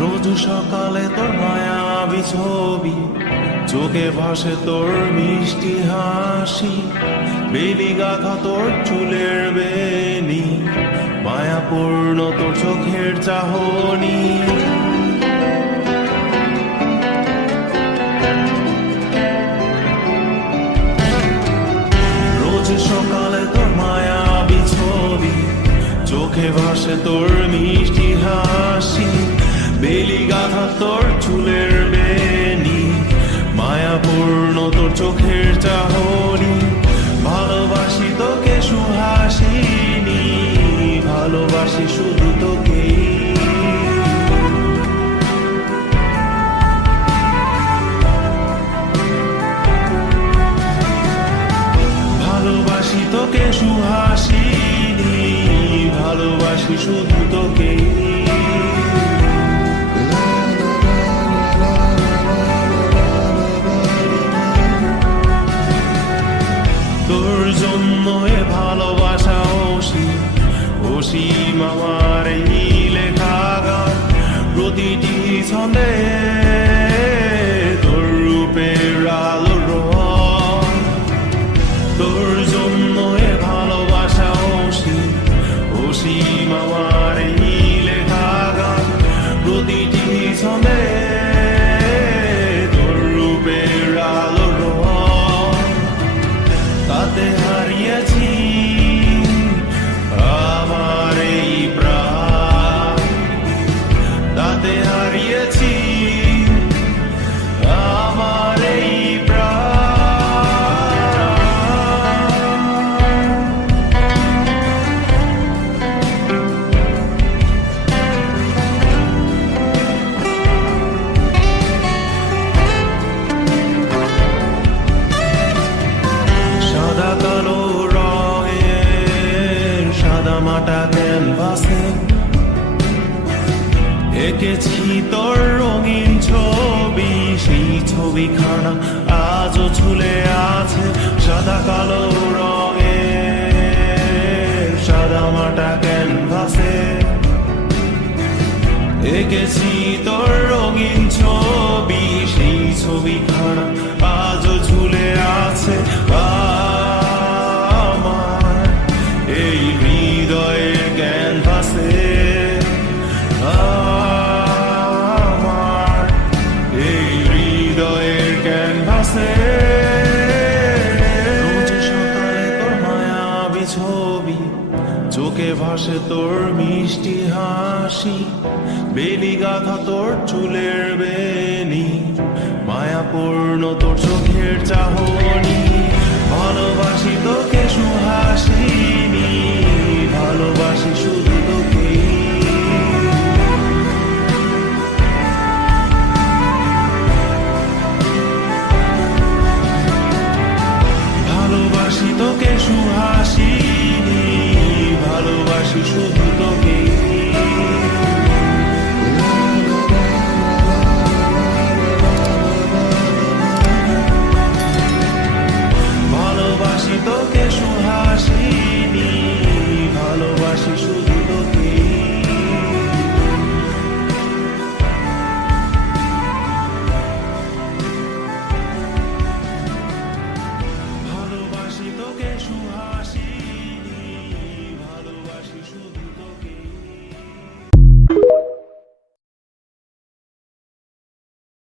রোজ সকালে তোর মায়াবী ছবি, চোখে ভাসে তোর মিষ্টি হাসি, বেলি গাথা তোর চুলের বেনি, মায়াপূর্ণ তোর চোখের চাহনি। রোজ সকালে তোর মায়াবী ছবি, চোখে ভাসে তোর মিষ্টি হাসি, বেলি গাথা তোর চুলের বেনি, মায়াপূর্ণ তোর চোখের চাহনি। ভালোবাসি তোকে সুহাসিনী, ভালোবাসি শুধু তোকে। ভালোবাসি তোকে সুহাসিনী, ভালোবাসি শুধু তোকে। তোর জন্য এ ভালোবাসা অসীম আমার এই লেখা গান, প্রতিটি ছন্দে তোর রূপের আলো রং। তোর জন্য এ ভালোবাসা অসীম আমার এই লেখা গান, প্রতিটি ছন্দে তোর রূপের আলো রং। তাতে হারিয়েছি আমার এই প্রাণ, তাতে হারিয়েছি আমার এই সাদা কালো রঙের সাদামাটা ক্যানভাসে এঁকেছি তোর রঙিন ছবি, সেই ছবিখানা আজও ঝুলে আছে। সাদা কালো রঙের সাদামাটা ক্যানভাসে এঁকেছি তোর রঙিন ছবি, সেই ছবিখানা আজও ঝুলে আছে আমার এই হৃদয়ের ক্যানভাসে। আমার এই হৃদয়ের ক্যানভাসে রোজ সকালে তোর মায়াবী ছবি, চোখে ভাসে তোর মিষ্টি হাসি, বেলি গাথা তোর চুলের বেনি, মায়াপূর্ণ তোর চোখের চাহনি। ভালোবাসি তোকে সুহাসিনী, ভালোবাসি